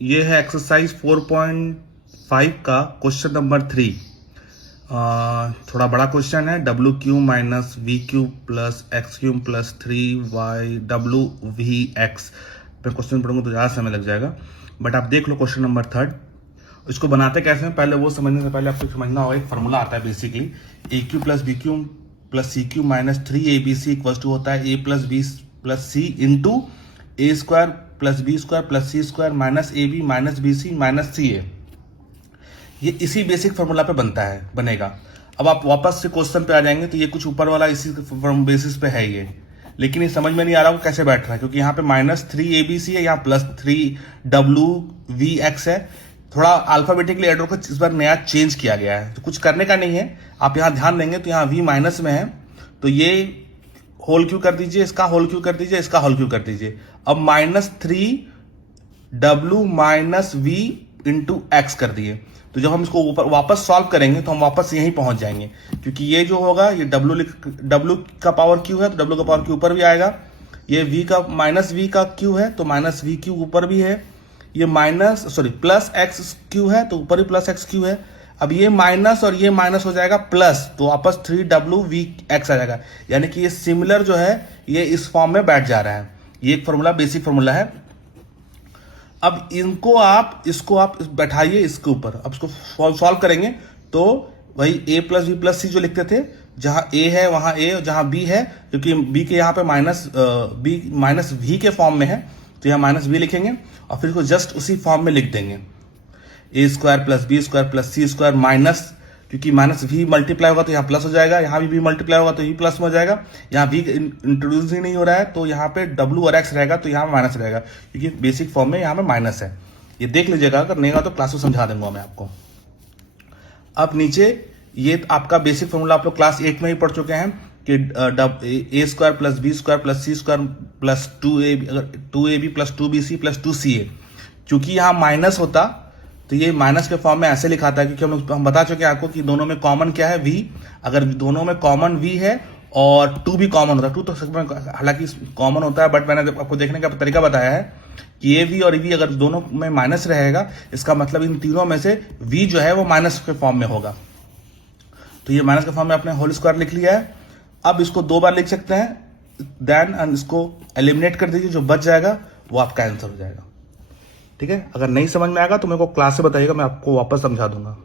ये है एक्सरसाइज 4.5 का क्वेश्चन नंबर 3। थोड़ा बड़ा क्वेश्चन है। W Q minus we Q plus x Q plus 3y W we x. मैं क्वेश्चन पढ़ूंगा तो ज़्यादा समय लग जाएगा, बट आप देख लो क्वेश्चन नंबर 3। इसको बनाते कैसे हैं पहले वो समझने से पहले आपको समझना होगा, एक फार्मूला आता है basically, a cube plus b cube plus c cube minus 3abc equal to होता है a plus b plus c into a square plus b square plus c square minus a b minus b c minus c a. ये इसी basic formula पे बनेगा। अब आप वापस से क्वेश्चन पे आ जाएंगे तो ये कुछ ऊपर वाला इसी बेसिस पे है ये, लेकिन ये समझ में नहीं आ रहा वो कैसे बैठ रहा है, क्योंकि यहाँ पे -3abc है, यहाँ +3wvx है। थोड़ा अल्फाबेटिकली एडर को इस बार नया चेंज किया गया है, तो कुछ करने का नहीं है। आप यहाँ ध्यान देंगे तो यहाँ v माइनस में है, तो ये होल क्यू कर दीजिए, इसका होल क्यू कर दीजिए, इसका होल क्यू कर दीजिए। अब -3w minus v into x कर दिए। तो जब हम इसको ऊपर वापस सॉल्व करेंगे तो हम वापस यहीं पहुंच जाएंगे, क्योंकि ये जो होगा ये w का पावर q है तो w का पावर q ऊपर भी आएगा। ये v का माइनस v का q है तो माइनस v q ऊपर भी है। ये प्लस एक्स क्यू है तो ऊपर भी प्लस एक्स क्यू है। अब ये माइनस और ये माइनस हो जाएगा प्लस, तो वापस 3wvx आ जाएगा। यानी कि ये सिमिलर जो है ये इस फॉर्म में बैठ जा रहा है। ये एक फॉर्मूला बेसिक फॉर्मूला है। अब इसको आप बैठाइए इसके ऊपर। अब इसको सॉल्व करेंगे तो वही a प्लस बी प्लस सी जो लिखते थे, जहां a है वहां a और जहां b है, क्योंकि b के यहाँ पे b माइनस v के फॉर्म में है तो यहाँ माइनस b लिखेंगे और फिर इसको जस्ट उसी फॉर्म में लिख देंगे। A square plus b square plus c square minus, क्योंकि माइनस v मल्टीप्लाई होगा तो यहाँ प्लस हो जाएगा, यहाँ भी v मल्टीप्लाई होगा तो ये प्लस में हो जाएगा। यहाँ v इंट्रोड्यूस ही नहीं हो रहा है तो यहाँ पे w और x रहेगा तो यहाँ माइनस रहेगा, क्योंकि बेसिक फॉर्म में यहाँ पे माइनस है। ये देख लीजिएगा, अगर नहीं होगा तो क्लास में समझा दूंगा मैं आपको। अब नीचे ये आपका बेसिक फॉर्मूला आप लोग क्लास 8 में ही पढ़ चुके हैं कि a square plus b square plus c square plus 2ab plus 2bc plus 2ca। चूंकि यहाँ माइनस होता तो ये माइनस के फॉर्म में ऐसे लिखाता है, क्योंकि हम बता चुके हैं आपको कि दोनों में कॉमन क्या है, v। अगर दोनों में कॉमन v है और 2 भी कॉमन होता है, 2 तो हालांकि कॉमन होता है, बट मैंने आपको देखने का तरीका बताया है कि ये v और v अगर दोनों में माइनस रहेगा, इसका मतलब इन तीनों में से v जो है वो माइनस के फॉर्म में होगा। तो ये माइनस के फॉर्म में आपने होल स्क्वायर लिख लिया है। अब इसको 2 बार लिख सकते हैं, देन इसको एलिमिनेट कर दीजिए, जो बच जाएगा वो आपका आंसर हो जाएगा। ठीक है, अगर नहीं समझ में आएगा तो मेरे को क्लास से बताइएगा, मैं आपको वापस समझा दूंगा।